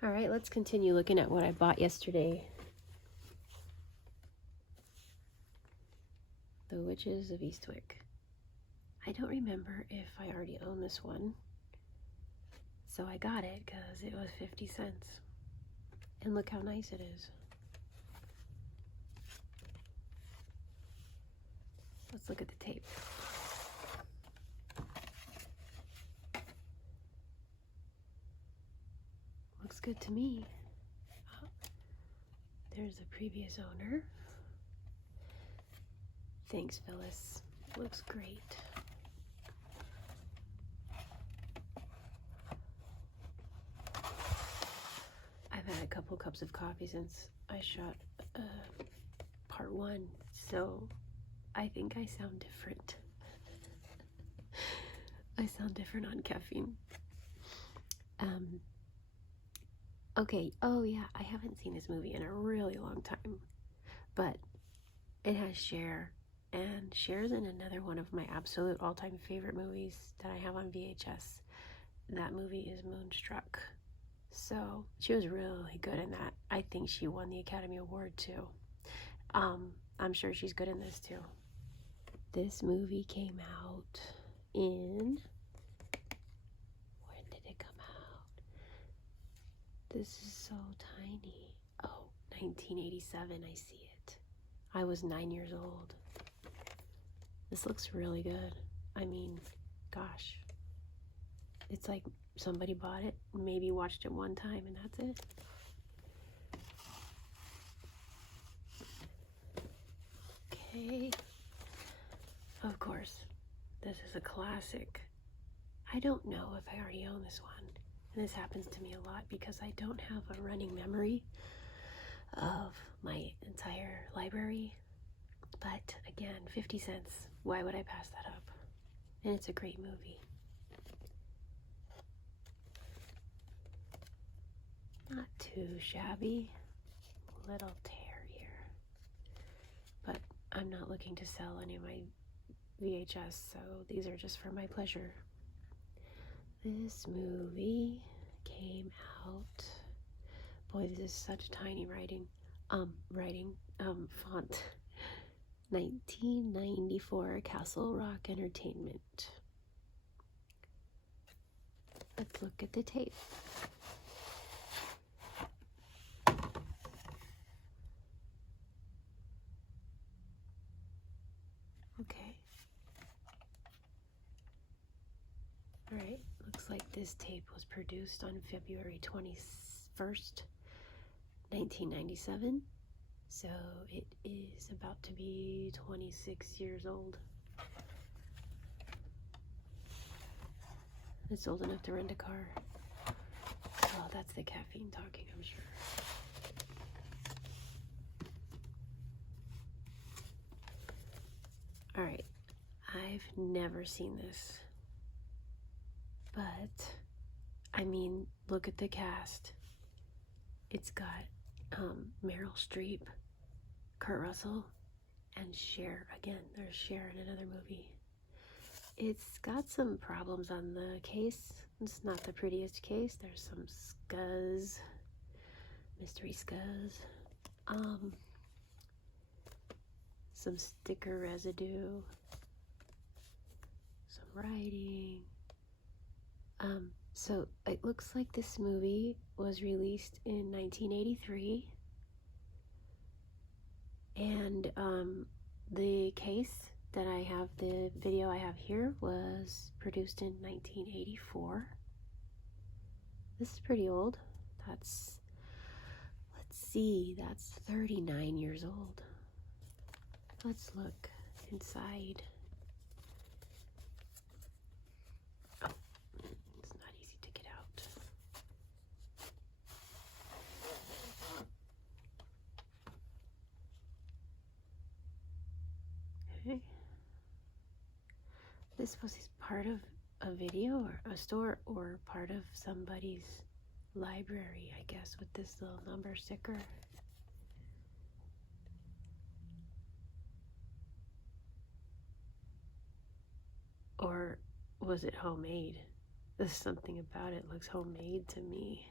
All right, let's continue looking at what I bought yesterday. The Witches of Eastwick. I don't remember if I already own this one. So I got it because it was 50 cents. And look how nice it is. Let's look at the tape. Looks good to me. Oh, there's the previous owner. Thanks, Phyllis. Looks great. I've had a couple cups of coffee since I shot part 1, so I think I sound different. I sound different on caffeine. Okay, oh yeah, I haven't seen this movie in a really long time, but it has Cher, and Cher's in another one of my absolute all-time favorite movies that I have on VHS. That movie is Moonstruck. So she was really good in that. I think she won the Academy Award too. I'm sure she's good in this too. This movie came out in, when did it come out? This is so tiny. Oh, 1987, I see it. I was 9 years old. This looks really good. I mean, gosh. It's like somebody bought it, maybe watched it one time, and that's it. Okay. Of course, this is a classic. I don't know if I already own this one. And this happens to me a lot because I don't have a running memory of my entire library. But again, 50 cents. Why would I pass that up? And it's a great movie. Not too shabby. Little tear here. But I'm not looking to sell any of my VHS, so these are just for my pleasure. This movie came out. Boy, this is such tiny font. 1994, Castle Rock Entertainment. Let's look at the tape. Okay. Alright, looks like this tape was produced on February 21st, 1997. So it is about to be 26 years old. It's old enough to rent a car. Oh, that's the caffeine talking, I'm sure. Alright, I've never seen this. But, I mean, look at the cast. It's got Meryl Streep, Kurt Russell, and Cher. Again, there's Cher in another movie. It's got some problems on the case. It's not the prettiest case. There's some scuzz, mystery scuzz. Some sticker residue, some writing. So it looks like this movie was released in 1983, and the case that I have, the video I have here, was produced in 1984. This is pretty old. That's, let's see, that's 39 years old. Let's look inside. Oh, it's not easy to get out. Okay. This was part of a video or a store or part of somebody's library, I guess, with this little number sticker. Or was it homemade? There's something about it looks homemade to me.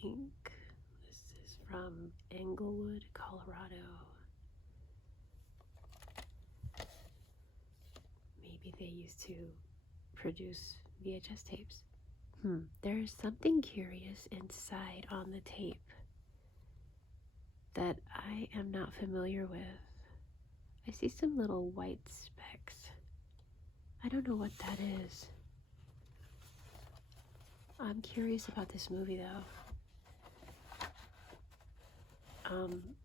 think. This is from Englewood, Colorado. Maybe they used to produce VHS tapes. There's something curious inside on the tape that I am not familiar with. I see some little white specks. I don't know what that is. I'm curious about this movie though.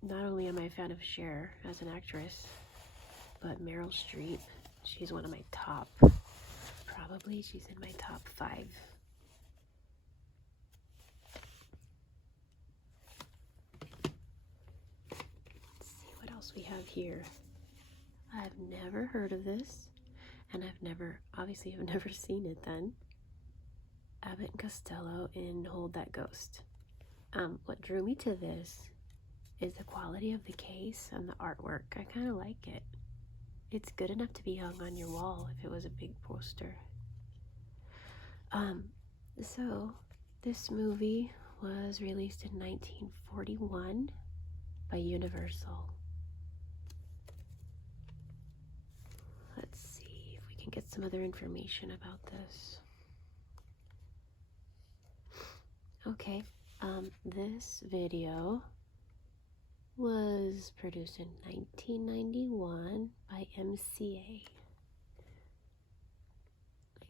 Not only am I a fan of Cher as an actress, but Meryl Streep. She's one of my top. Probably she's in my top 5. Let's see what else we have here. I've never heard of this, and I've never seen it then. Abbott and Costello in Hold That Ghost. What drew me to this is the quality of the case and the artwork. I kind of like it. It's good enough to be hung on your wall if it was a big poster. So this movie was released in 1941 by Universal. Let's see if we can get some other information about this. Okay, this video was produced in 1991 by MCA.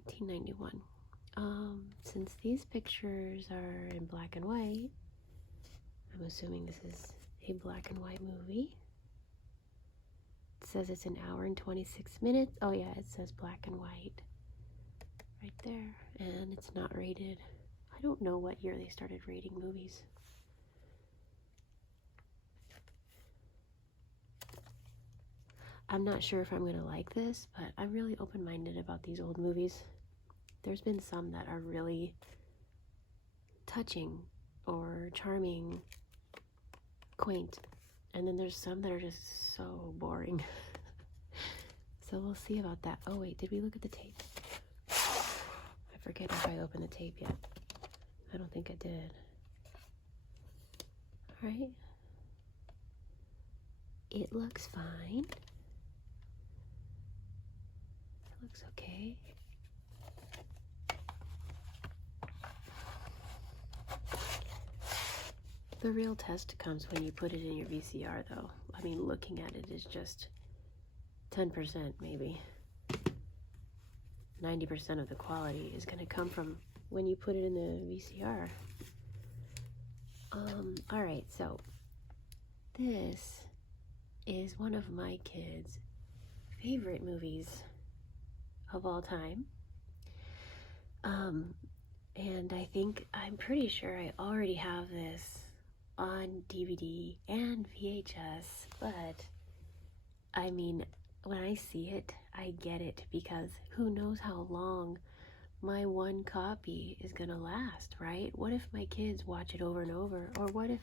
1991. Since these pictures are in black and white, I'm assuming this is a black and white movie. It says it's an hour and 26 minutes. Oh yeah, it says black and white right there. And it's not rated. I don't know what year they started rating movies. I'm not sure if I'm going to like this, but I'm really open-minded about these old movies. There's been some that are really touching or charming, quaint, and then there's some that are just so boring. So we'll see about that. Oh wait, did we look at the tape? I forget if I opened the tape yet. I don't think I did. Alright. It looks fine. It looks okay. The real test comes when you put it in your VCR though. I mean, looking at it is just 10% maybe. 90% of the quality is going to come from when you put it in the VCR. Alright, so this is one of my kids' favorite movies of all time. And I'm pretty sure I already have this on DVD and VHS, but I mean, when I see it, I get it, because who knows how long my one copy is gonna last, right? What if my kids watch it over and over? Or what if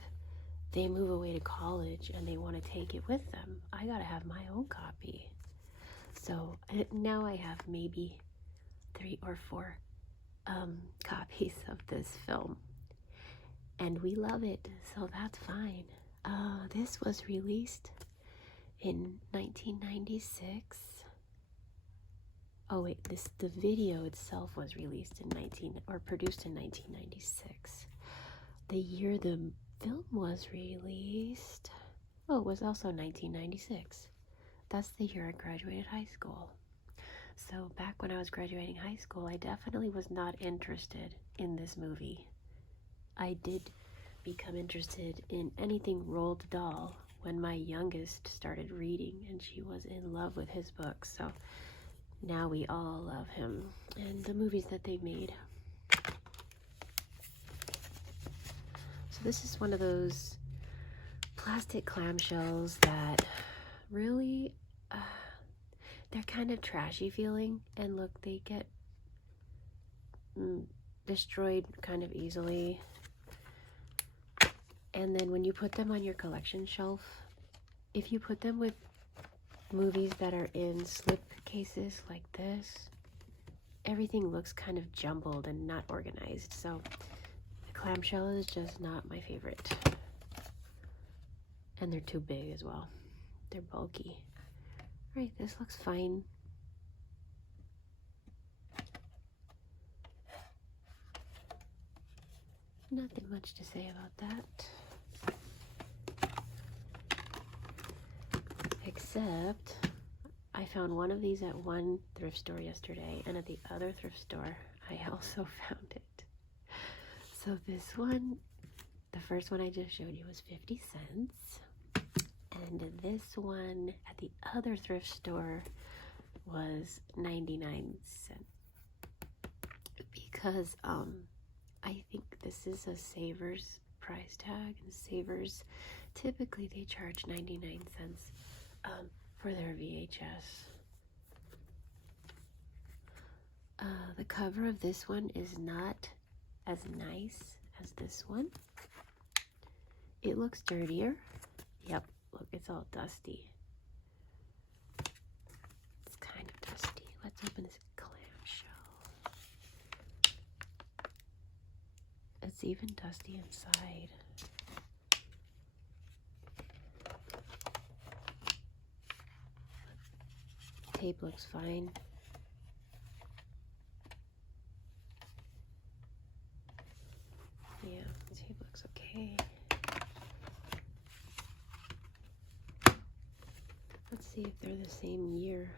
they move away to college and they want to take it with them? I gotta have my own copy. So now I have maybe 3 or 4 copies of this film, and we love it, so that's fine. This was released in 1996. Oh wait, the video itself was released in produced in 1996. The year the film was released, it was also 1996. That's the year I graduated high school. So back when I was graduating high school, I definitely was not interested in this movie. I did become interested in anything Roald Dahl when my youngest started reading, and she was in love with his books. So now we all love him and the movies that they made. So this is one of those plastic clamshells that really, they're kind of trashy feeling, and look, they get destroyed kind of easily. And then when you put them on your collection shelf, if you put them with movies that are in slip cases like this, everything looks kind of jumbled and not organized. So the clamshell is just not my favorite. And they're too big as well. They're bulky. All right, this looks fine. Nothing much to say about that. Except I found one of these at one thrift store yesterday, and at the other thrift store I also found it. So this one, the first one I just showed you, was 50 cents. And this one at the other thrift store was 99 cents. Because I think this is a Savers price tag, and Savers typically they charge 99 cents for their VHS. The cover of this one is not as nice as this one. It looks dirtier. Yep, look, it's all dusty. It's kind of dusty. Let's open this clamshell. It's even dusty inside. Tape looks fine. Yeah, the tape looks okay. Let's see if they're the same year.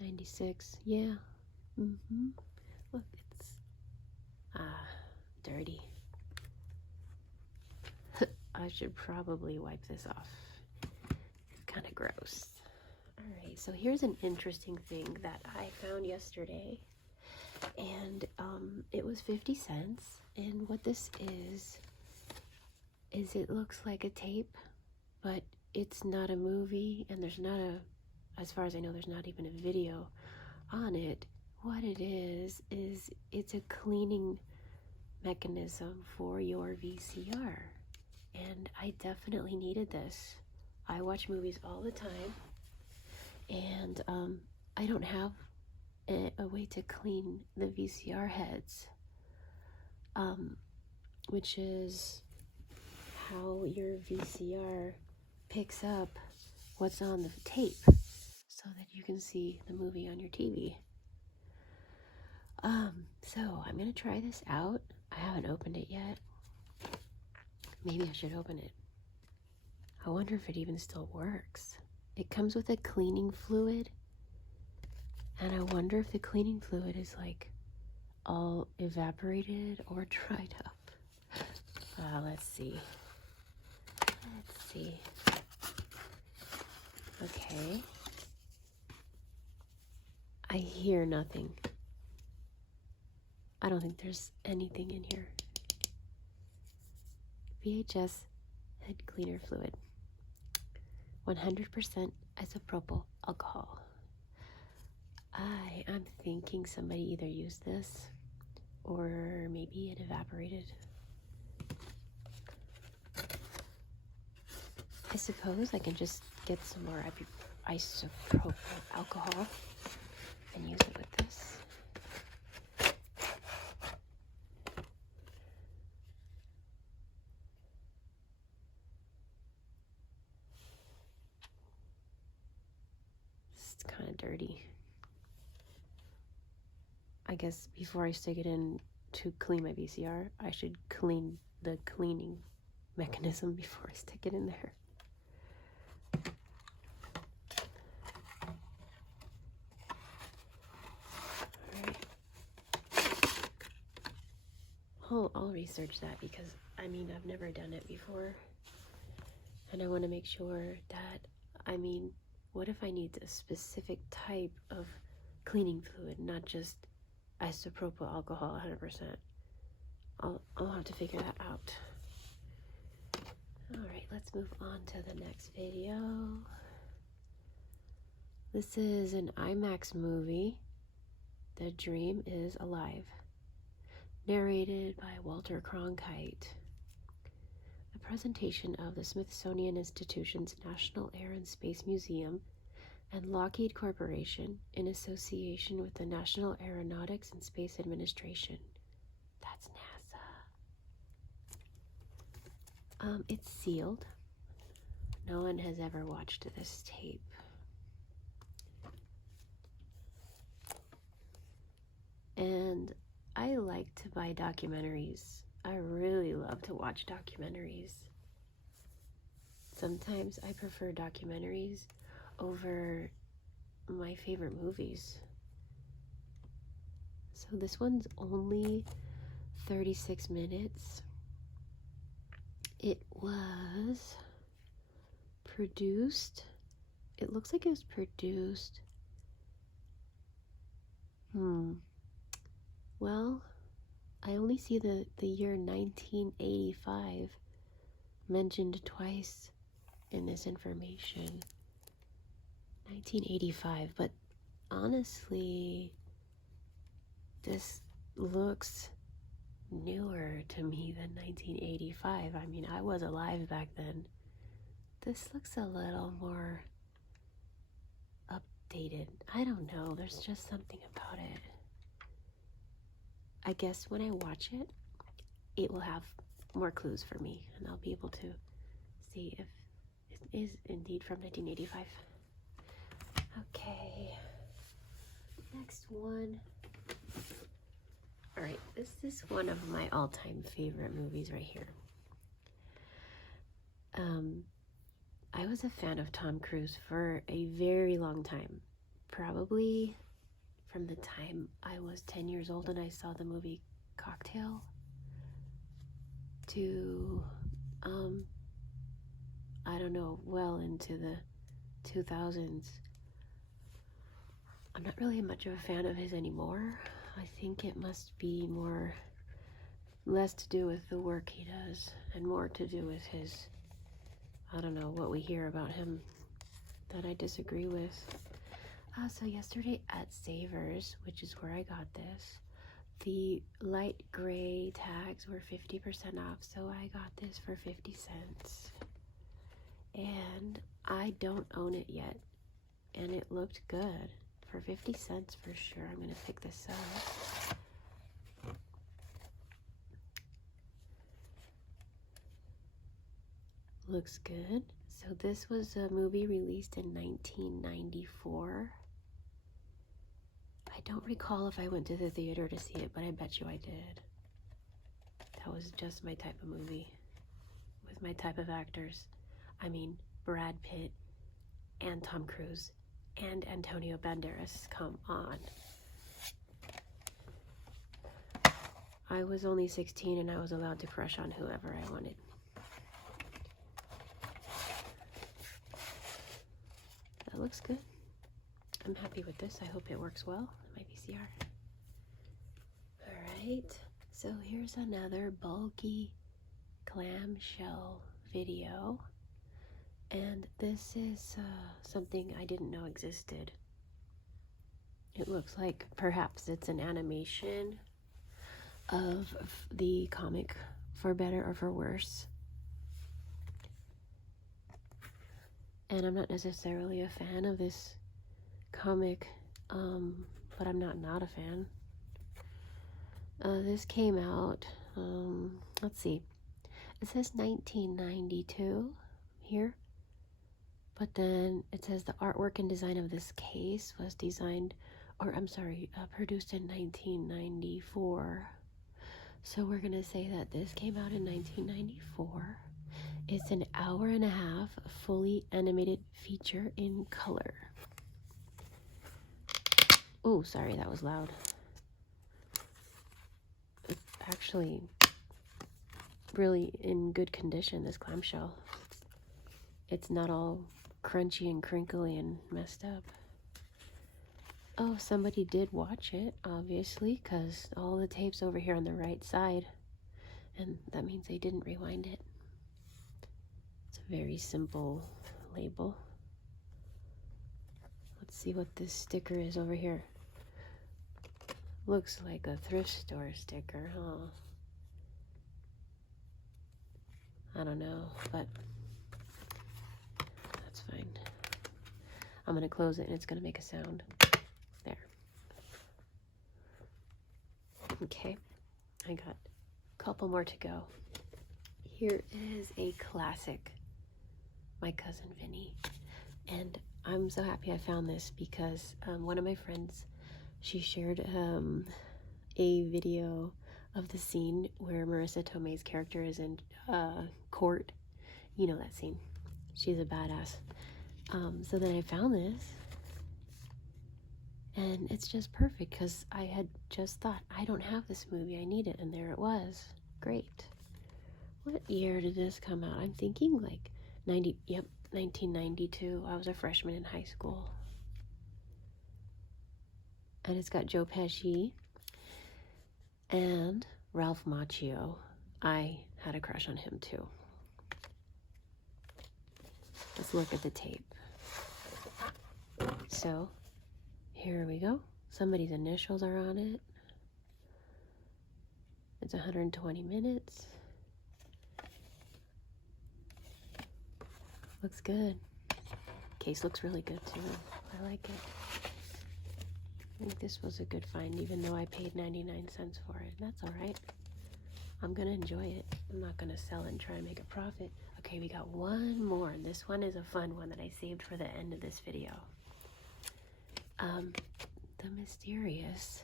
96. Yeah. Look, it's dirty. I should probably wipe this off. It's kind of gross. Alright, so here's an interesting thing that I found yesterday. And it was 50 cents. And what this is it looks like a tape, but it's not a movie, and there's not a, as far as I know, there's not even a video on it. What it is it's a cleaning mechanism for your VCR. And I definitely needed this. I watch movies all the time, and I don't have a way to clean the VCR heads, which is how your VCR picks up what's on the tape so that you can see the movie on your TV. So I'm gonna try this out. I haven't opened it yet. Maybe I should open it. I wonder if it even still works. It comes with a cleaning fluid, and I wonder if the cleaning fluid is like all evaporated or dried up. Let's see. Let's see. Okay. I hear nothing. I don't think there's anything in here. VHS head cleaner fluid. 100% isopropyl alcohol. I'm thinking somebody either used this or maybe it evaporated. I suppose I can just get some more isopropyl alcohol and use it with this. It's kind of dirty. I guess before I stick it in to clean my VCR, I should clean the cleaning mechanism before I stick it in there. I'll research that, because I mean, I've never done it before, and I want to make sure that, I mean, what if I need a specific type of cleaning fluid, not just isopropyl alcohol 100%. I'll have to figure that out. Alright, let's move on to the next video. This is an IMAX movie, The Dream is Alive, narrated by Walter Cronkite. A presentation of the Smithsonian Institution's National Air and Space Museum and Lockheed Corporation in association with the National Aeronautics and Space Administration. That's NASA. It's sealed. No one has ever watched this tape. And I like to buy documentaries. I really love to watch documentaries. Sometimes I prefer documentaries over my favorite movies. So this one's only 36 minutes. It was produced, it looks like it was produced, well, I only see the year 1985 mentioned twice in this information. 1985, but honestly, this looks newer to me than 1985. I mean, I was alive back then. This looks a little more updated. I don't know, there's just something about it. I guess when I watch it, it will have more clues for me, and I'll be able to see if it is indeed from 1985. Okay, next one. All right, this is one of my all-time favorite movies right here. I was a fan of Tom Cruise for a very long time, probably from the time I was 10 years old and I saw the movie Cocktail to, I don't know, well into the 2000s. I'm not really much of a fan of his anymore. I think it must be less to do with the work he does and more to do with his, I don't know, what we hear about him that I disagree with. So yesterday at Savers, which is where I got this, the light gray tags were 50% off, so I got this for 50 cents. And I don't own it yet, and it looked good. For 50 cents for sure. I'm gonna pick this up. Looks good. So this was a movie released in 1994. I don't recall if I went to the theater to see it, but I bet you I did. That was just my type of movie with my type of actors. I mean, Brad Pitt and Tom Cruise and Antonio Banderas. Come on. I was only 16 and I was allowed to crush on whoever I wanted. That looks good. I'm happy with this. I hope it works well. My VCR. Alright, so here's another bulky clamshell video. And this is something I didn't know existed. It looks like perhaps it's an animation of the comic For Better or For Worse. And I'm not necessarily a fan of this comic, but I'm not a fan. This came out, let's see, it says 1992 here, but then it says the artwork and design of this case was produced in 1994. So we're gonna say that this came out in 1994. It's an hour and a half fully animated feature in color. Oh, sorry, that was loud. It's actually really in good condition, this clamshell. It's not all crunchy and crinkly and messed up. Oh, somebody did watch it, obviously, because all the tape's over here on the right side. And that means they didn't rewind it. It's a very simple label. Let's see what this sticker is over here. Looks like a thrift store sticker, huh? I don't know, but that's fine. I'm gonna close it and it's gonna make a sound. There. Okay, I got a couple more to go. Here is a classic, My Cousin Vinny. And I'm so happy I found this because one of my friends, she shared a video of the scene where Marissa Tomei's character is in court. You know that scene. She's a badass. So then I found this, and it's just perfect because I had just thought, I don't have this movie, I need it, and there it was. Great. What year did this come out? I'm thinking like 1992. I was a freshman in high school. And it's got Joe Pesci and Ralph Macchio. I had a crush on him too. Let's look at the tape. So, here we go. Somebody's initials are on it. It's 120 minutes. Looks good. Case looks really good too. I like it. I think this was a good find, even though I paid 99 cents for it. That's all right. I'm gonna enjoy it. I'm not gonna sell it and try to make a profit. Okay, we got one more. This one is a fun one that I saved for the end of this video. The mysterious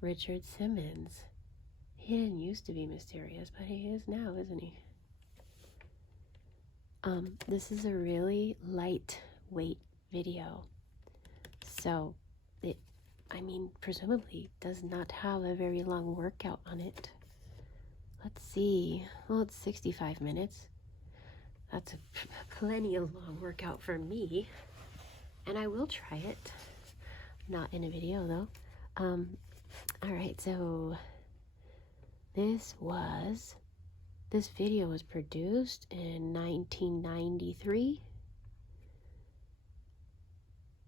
Richard Simmons. He didn't used to be mysterious, but he is now, isn't he? This is a really lightweight video. So it, presumably does not have a very long workout on it. Let's see. Well, it's 65 minutes. That's a plenty of long workout for me. And I will try it. Not in a video though. Alright, so this video was produced in 1993.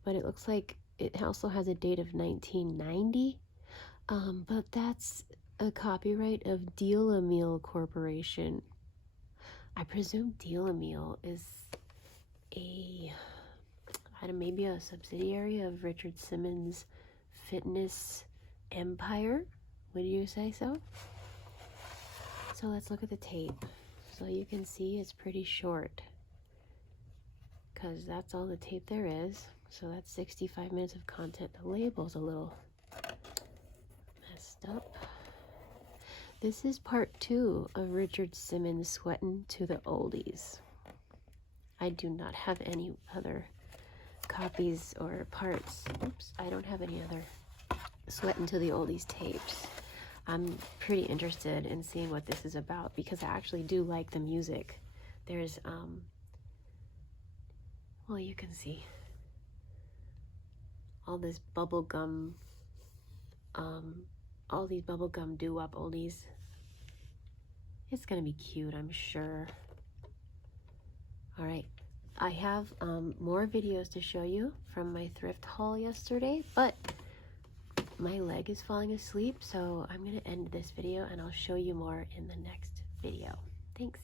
But it looks like it also has a date of 1990. But that's a copyright of Deal-A-Meal Corporation. I presume Deal-A-Meal is maybe a subsidiary of Richard Simmons' fitness empire. Would you say so? So let's look at the tape. So you can see it's pretty short because that's all the tape there is. So that's 65 minutes of content. The label's a little messed up. This is part 2 of Richard Simmons' Sweatin' to the Oldies. I do not have any other copies or parts. Oops, I don't have any other Sweatin' to the Oldies tapes. I'm pretty interested in seeing what this is about because I actually do like the music. There's, well, you can see all this bubblegum, all these bubblegum doo-wop oldies. It's gonna be cute, I'm sure. All right, I have more videos to show you from my thrift haul yesterday, but my leg is falling asleep, so I'm gonna end this video and I'll show you more in the next video. Thanks.